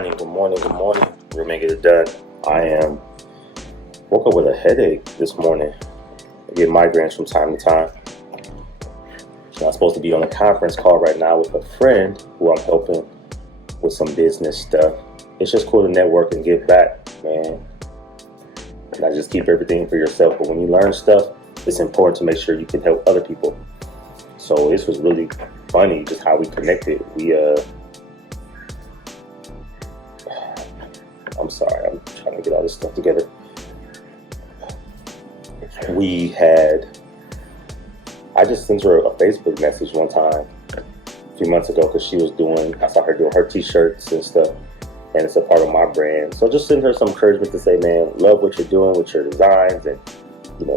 morning. We're making it done. Woke up with a headache this morning. I get migraines from time to time. I'm supposed to be on a conference call right now with a friend who I'm helping with some business stuff. It's just cool to network and give back, man. Not just keep everything for yourself, but when you learn stuff, it's important to make sure you can help other people. So this was really funny, just how we connected. I'm sorry, I'm trying to get all this stuff together. I just sent her a Facebook message one time a few months ago because I saw her doing her t-shirts and stuff, and it's a part of my brand. So just send her some encouragement to say, man, love what you're doing with your designs, and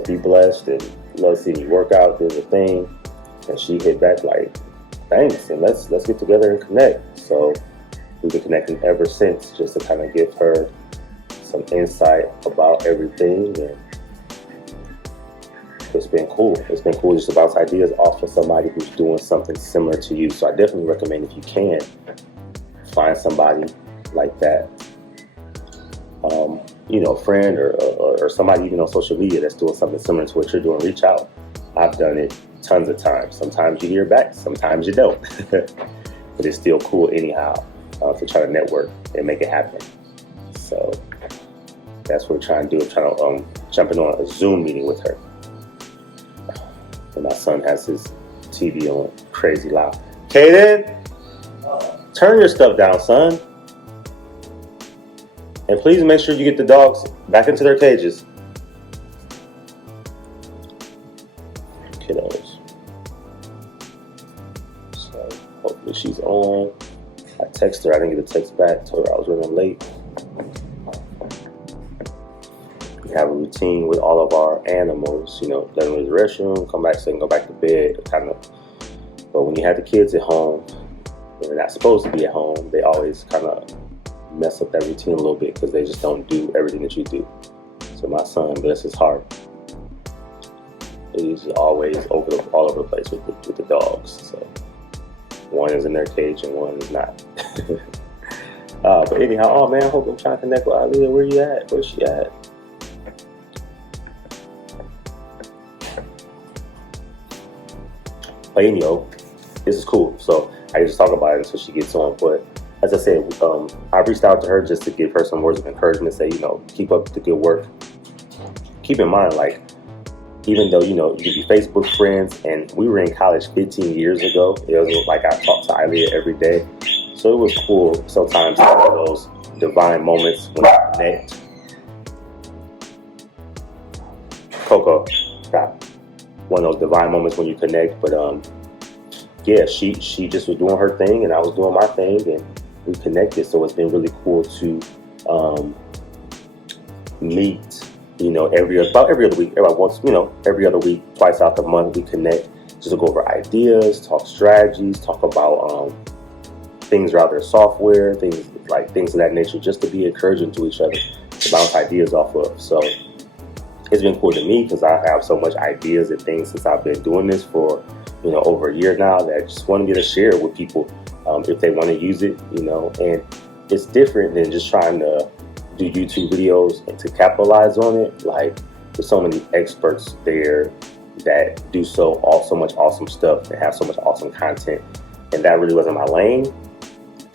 be blessed, and love seeing you work out, doing your thing. And she hit back like, thanks, and let's get together and connect. So we've been connecting ever since, just to kind of give her some insight about everything, and it's been cool. It's been cool just to bounce ideas off of somebody who's doing something similar to you. So I definitely recommend, if you can, find somebody like that, a friend or somebody even on social media that's doing something similar to what you're doing. Reach out. I've done it tons of times. Sometimes you hear back, sometimes you don't. But it's still cool anyhow, to try to network and make it happen. So that's what we're trying to do. I'm trying to jumping on a Zoom meeting with her. And my son has his TV on crazy loud. Kaden, turn your stuff down, son. And please make sure you get the dogs back into their cages. Kiddos. So hopefully she's on. I texted her. I didn't get a text back. Told her I was running late. We have a routine with all of our animals. Let them use the restroom, come back, so they can go back to bed. But when you have the kids at home, when they're not supposed to be at home, they always kind of mess up that routine a little bit because they just don't do everything that you do. So my son, bless his heart, he's always all over the place with the dogs. So one is in their cage and one is not. But anyhow, man, I hope I'm trying to connect with Aaliyah. Where you at? Where's she at? But anyhow, this is cool. So I can just talk about it until she gets on. But as I said, I reached out to her just to give her some words of encouragement. Say, keep up the good work. Keep in mind, like, even though, you could be Facebook friends, and we were in college 15 years ago, it was like I talked to Aaliyah every day. So it was cool sometimes to have those divine moments when I connect. Coco, stop. One of those divine moments when you connect. But yeah, she just was doing her thing, and I was doing my thing, and we connected. So it's been really cool to meet. Every other week, every other week, twice out the month, we connect just to go over ideas, talk strategies, talk about things around their software, things of that nature, just to be encouraging to each other, to bounce ideas off of. So it's been cool to me because I have so much ideas and things since I've been doing this for over a year now, that I just want to get to share with people if they want to use it, and it's different than just trying to do YouTube videos and to capitalize on it. Like, there's so many experts there that do so much awesome stuff and have so much awesome content, and that really wasn't my lane.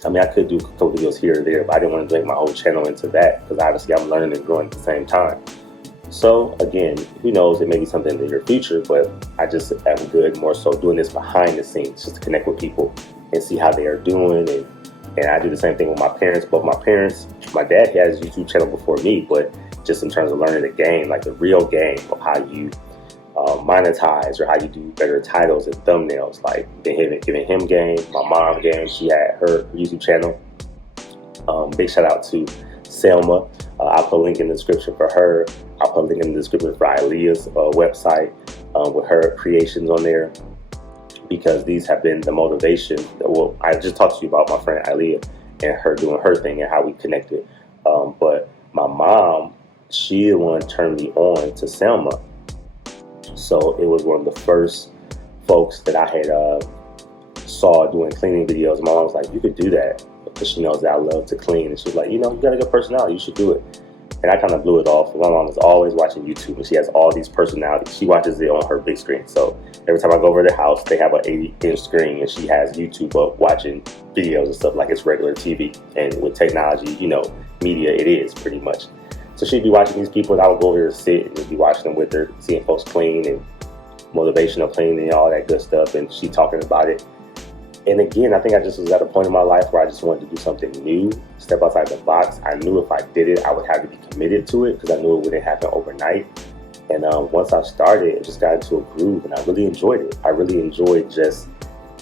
I mean, I could do a couple videos here or there, but I didn't want to make my whole channel into that because obviously I'm learning and growing at the same time. So again, who knows, it may be something in your future, but I just am good more so doing this behind the scenes, just to connect with people and see how they are doing. And I do the same thing with my parents. Both my parents, my dad has a YouTube channel before me, but just in terms of learning the game, like the real game of how you monetize or how you do better titles and thumbnails, like giving him game, my mom game. She had her YouTube channel. Big shout out to Selma. I'll put a link in the description for her. I'll put a link in the description for Aaliyah's website with her creations on there, because these have been the motivation. Well, I just talked to you about my friend Aaliyah and her doing her thing and how we connected. But my mom, she the one turned me on to Selma. So it was one of the first folks that I had saw doing cleaning videos. My mom was like, you could do that. because she knows that I love to clean. And she's like, you know, you got a good personality, you should do it. And I kind of blew it off. My mom is always watching YouTube, and she has all these personalities. She watches it on her big screen. So every time I go over to their house, they have an 80-inch screen, and she has YouTube up watching videos and stuff like it's regular TV. And with technology, you know, media, it is pretty much. So she'd be watching these people, and I would go over there and sit and just be watching them with her, seeing folks clean and motivational cleaning and all that good stuff. And she talking about it. And again, I think I just was at a point in my life where I just wanted to do something new, step outside the box. I knew if I did it, I would have to be committed to it because I knew it wouldn't happen overnight. And once I started, it just got into a groove, and I really enjoyed it. I really enjoyed just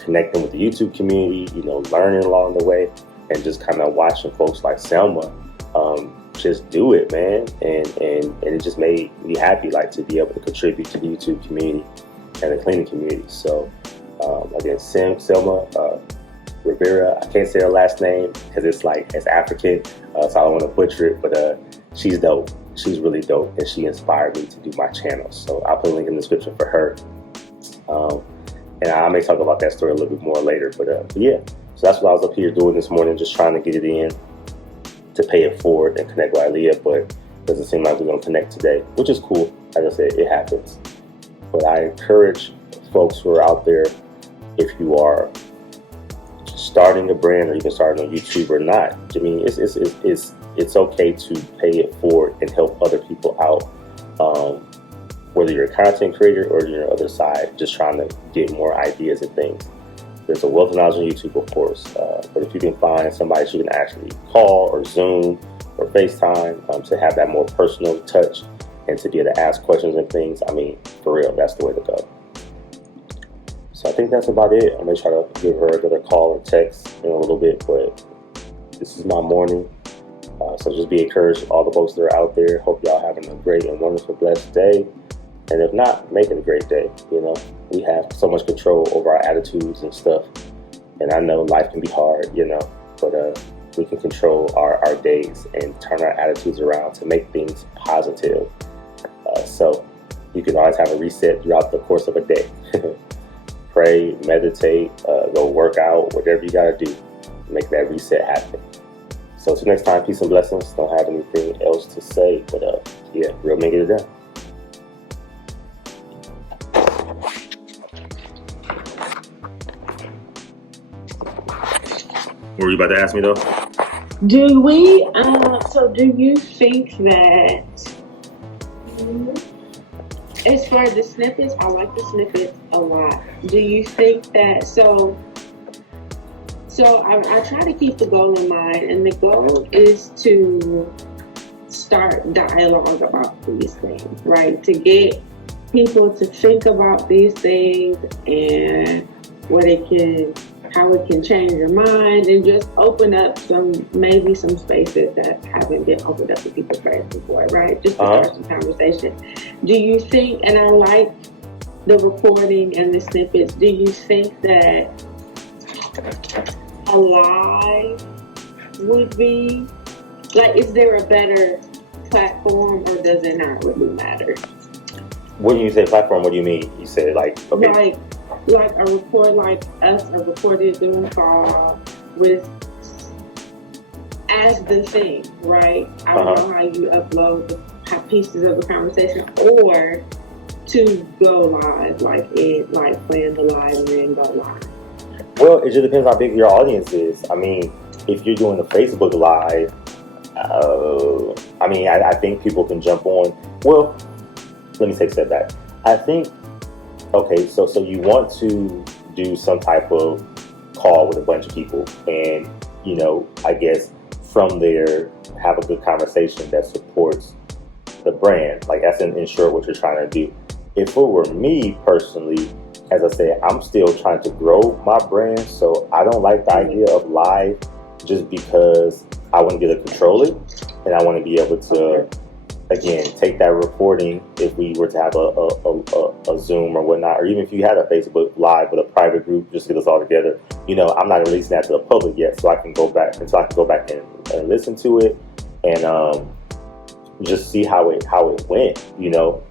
connecting with the YouTube community, you know, learning along the way, and just kind of watching folks like Selma just do it, man. And it just made me happy, like, to be able to contribute to the YouTube community and the cleaning community. So again, Selma Rivera, I can't say her last name because it's African, so I don't want to butcher it, but she's dope. She's really dope, and she inspired me to do my channel. So I'll put a link in the description for her. And I may talk about that story a little bit more later, but yeah. So that's what I was up here doing this morning, just trying to get it in to pay it forward and connect with Aaliyah, but it doesn't seem like we're going to connect today, which is cool. As I said, it happens. But I encourage folks who are out there, if you are starting a brand or even starting on YouTube or not, I mean, it's okay to pay it forward and help other people out, whether you're a content creator or you're on the other side, just trying to get more ideas and things. There's a wealth of knowledge on YouTube, of course, but if you can find somebody you can actually call or Zoom or FaceTime to have that more personal touch and to be able to ask questions and things, I mean, for real, that's the way to go. So I think that's about it. I'm going to try to give her another call or text in a little bit, but this is my morning. So just be encouraged, all the folks that are out there. Hope y'all having a great and wonderful, blessed day. And if not, make it a great day. You know, we have so much control over our attitudes and stuff. And I know life can be hard, you know, but we can control our days and turn our attitudes around to make things positive. So you can always have a reset throughout the course of a day. Pray, meditate, go work out, whatever you got to do, make that reset happen. So till next time, peace and blessings. Don't have anything else to say, but yeah, real men get it done. What were you about to ask me though? Do you think that, as far as the snippets, I like the snippets a lot. Do you think that, so I try to keep the goal in mind, and the goal is to start dialogue about these things, right? To get people to think about these things and how it can change your mind, and just open up some spaces that haven't been opened up to people's brains before, right? Just to start some conversation. Do you think, and I like the recording and the snippets, do you think that a live would be, like, is there a better platform, or does it not really matter? What do you say platform? What do you mean? You said like, okay. Like a recorded Zoom call with as the thing, right? I don't know how you upload the pieces of the conversation, or to go live, like playing the live and then go live. Well, it just depends how big your audience is. I mean, if you're doing a Facebook Live, I think people can jump on. Well, let me take a step back. I think, okay, so you want to do some type of call with a bunch of people, and, you know, I guess from there, have a good conversation that supports the brand. Like, that's in short what you're trying to do. If it were me personally, as I said, I'm still trying to grow my brand, so I don't like the idea of live just because I want to be able to control it, and I want to be able to, again, take that recording if we were to have a Zoom or whatnot, or even if you had a Facebook Live with a private group, just get us all together. You know, I'm not releasing that to the public yet, so I can go back and listen to it and just see how it went. You know,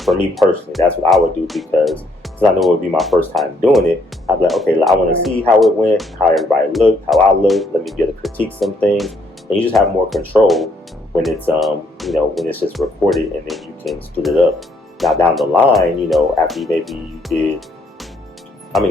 for me personally, that's what I would do, because since I knew it would be my first time doing it, I'd be like, okay, I want to see how it went, how everybody looked, how I looked. Let me be able to critique some things, and you just have more control when it's when it's just recorded, and then you can split it up. Now down the line, after maybe you did,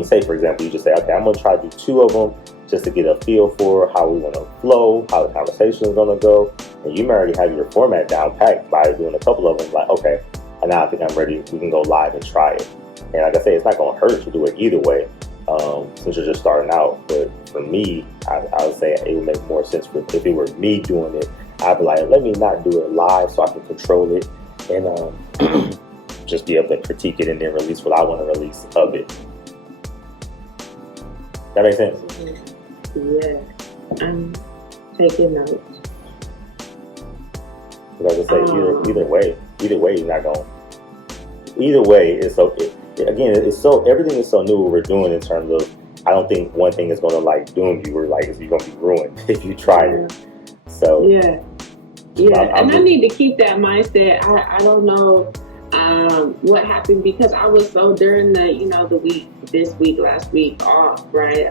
say for example, you just say, okay, I'm gonna try to do 2 of them just to get a feel for how we want to flow, how the conversation is gonna go, and you may already have your format down packed by doing a couple of them. Like, okay, and now I think I'm ready. We can go live and try it. And like I say, it's not gonna hurt to do it either way, since you're just starting out. But for me, I would say it would make more sense if it were me doing it. I'd be like, let me not do it live so I can control it and just be able to critique it and then release what I want to release of it. That makes sense? Yeah. I'm taking notes. Like I say, either way, you're not going. Either way, it's so. Again, everything is so new. What we're doing in terms of, I don't think one thing is going to like doom you. Or like you're going to be ruined if you try it. So yeah. I need to keep that mindset. I don't know what happened, because I was so during the the week, this week, last week off, right?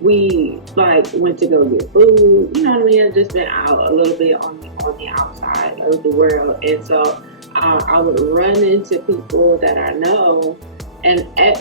We like went to go get food. You know what I mean? I've just been out a little bit on the outside of the world, and so I would run into people that I know,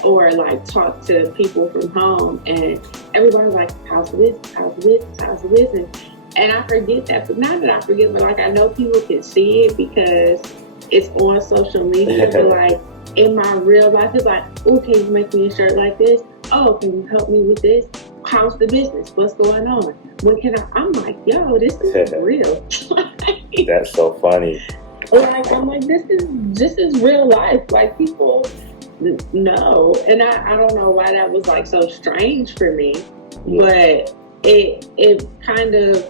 or like talk to people from home, and everybody's like, "How's the business? How's the business? How's the business?" And I forget that, but not that I forget, but like I know people can see it because it's on social media. But like in my real life, it's like, "Oh, can you make me a shirt like this? Oh, can you help me with this? How's the business? What's going on? When can I?" I'm like, "Yo, this is real." That's so funny. Like I'm like, this is real life. Like people know, and I don't know why that was like so strange for me, but it kind of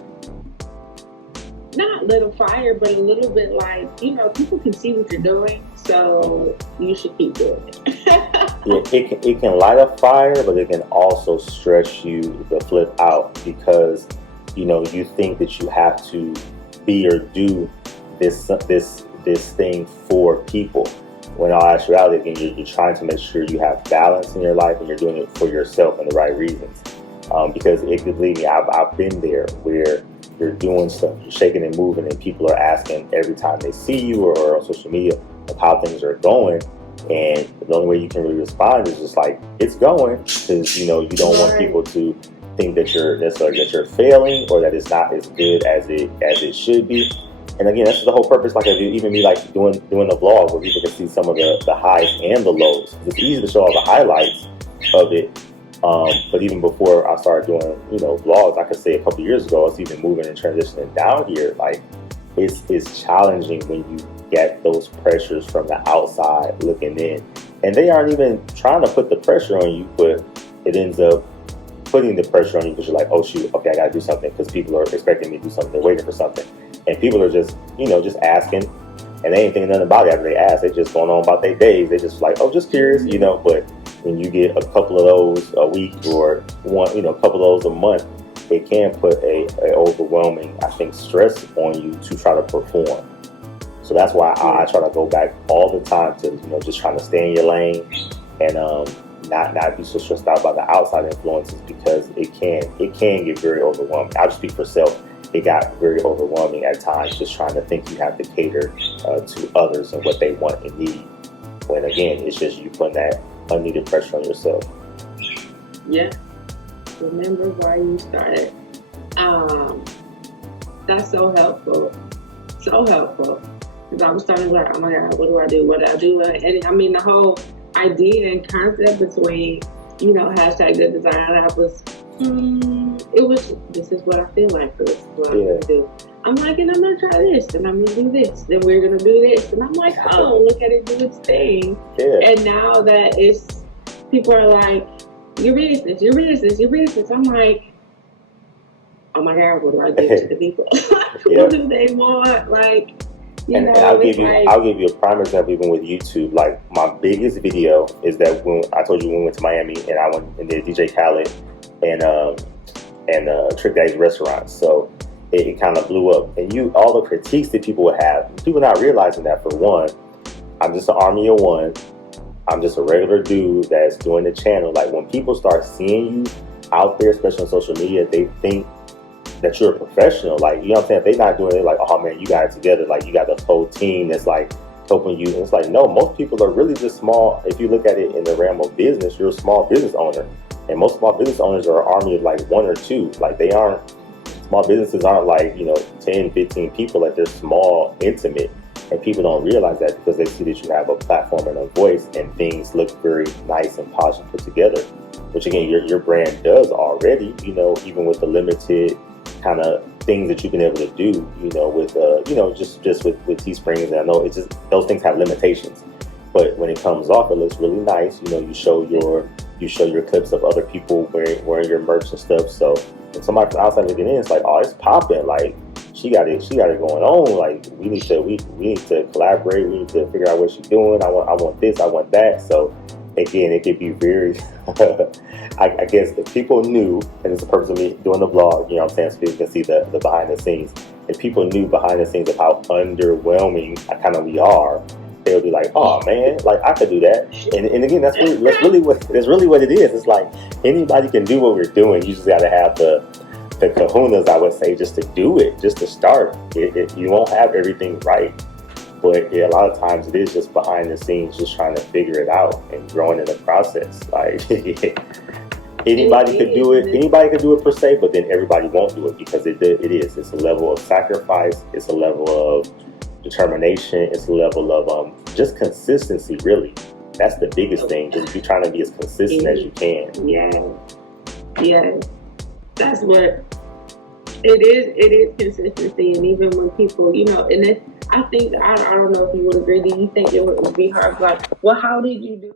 not lit a fire, but a little bit like, people can see what you're doing, so you should keep doing it. It can light a fire, but it can also stress you to flip out, because you think that you have to be or do this thing for people, when in all actuality, again, you're trying to make sure you have balance in your life and you're doing it for yourself and the right reasons. Because believe me, I've been there where you're doing stuff, you're shaking and moving, and people are asking every time they see you or on social media of how things are going, and the only way you can really respond is just like, it's going, because you don't want people to think that you're failing, or that it's not as good as it should be. And again, that's the whole purpose. Like, if you even be like doing a vlog where people can see some of the highs and the lows. It's easy to show all the highlights of it. But even before I started doing, vlogs, I could say a couple of years ago, I was even moving and transitioning down here. Like, it's challenging when you get those pressures from the outside looking in, and they aren't even trying to put the pressure on you, but it ends up putting the pressure on you because you're like, oh shoot, okay, I gotta do something because people are expecting me to do something. They're waiting for something, and people are just, just asking, and they ain't thinking nothing about it after they ask. They just going on about their days. They just like, oh, just curious, But when you get a couple of those a week, or one, a couple of those a month, it can put a overwhelming, I think, stress on you to try to perform. So that's why I try to go back all the time to, just trying to stay in your lane and not be so stressed out by the outside influences, because it can get very overwhelming. I'll just speak for self. It got very overwhelming at times, just trying to think you have to cater to others and what they want and need, when again, it's just you putting that unneeded pressure on yourself. Yeah. Remember why you started. That's so helpful. So helpful. Because I was starting like, oh my God, what do I do? What do I do? And I mean, the whole idea and concept between, hashtag good design lab was, it was, this is what I feel like, this is what I'm going to do. I'm like, and I'm going to try this, and I'm going to do this, then we're going to do this. And I'm like, oh, look at it do its thing. Yeah. And now that people are like, your business. I'm like, oh my God, what do I do to the people? What do they want? Like, and I'll give you a prime example, even with YouTube. Like, my biggest video is that when I told you when we went to Miami and I went and did DJ Khaled and Trick Daddy's restaurant. So it kind of blew up. And all the critiques that people would have, people not realizing that, for one, I'm just an army of one. I'm just a regular dude that's doing the channel. Like when people start seeing you out there, especially on social media, they think that you're a professional. Like, you know what I'm saying? If they're not doing it, like, oh man, you got it together. Like, you got this whole team that's like helping you. And it's like, no, most people are really just small. If you look at it in the realm of business, you're a small business owner. And most small business owners are an army of like one or two. Like, they aren't, small businesses aren't like, 10, 15 people. Like, they're small, intimate. And people don't realize that because they see that you have a platform and a voice and things look very nice and polished and put together. Which again, your brand does already, even with the limited kind of things that you've been able to do, with just with Teesprings. And I know it's just those things have limitations, but when it comes off, it looks really nice. You show your clips of other people wearing your merch and stuff. So when somebody from outside looking in, it's like, oh, it's popping. Like she got it going on. Like we need to collaborate. We need to figure out what she's doing. I want this. I want that. So again, it could be very. I guess if people knew, and it's the purpose of me doing the vlog, you know what I'm saying, so people can see the behind the scenes. If people knew behind the scenes of how underwhelming we are, they would be like, oh man, like I could do that. And again, that's really what it is. It's like anybody can do what we're doing. You just got to have the kahunas, I would say, just to do it, just to start. You won't have everything right. But a lot of times it is just behind the scenes, just trying to figure it out and growing in the process. Like anybody could do it. Anybody could do it per se, but then everybody won't do it because it is. It's a level of sacrifice. It's a level of determination. It's a level of just consistency. Really, that's the biggest thing. Just be trying to be as consistent as you can. Yeah. That's what it is. It is consistency, and even when people, and I think I don't know if you would agree. Do you think it would be hard? Like, well, how did you do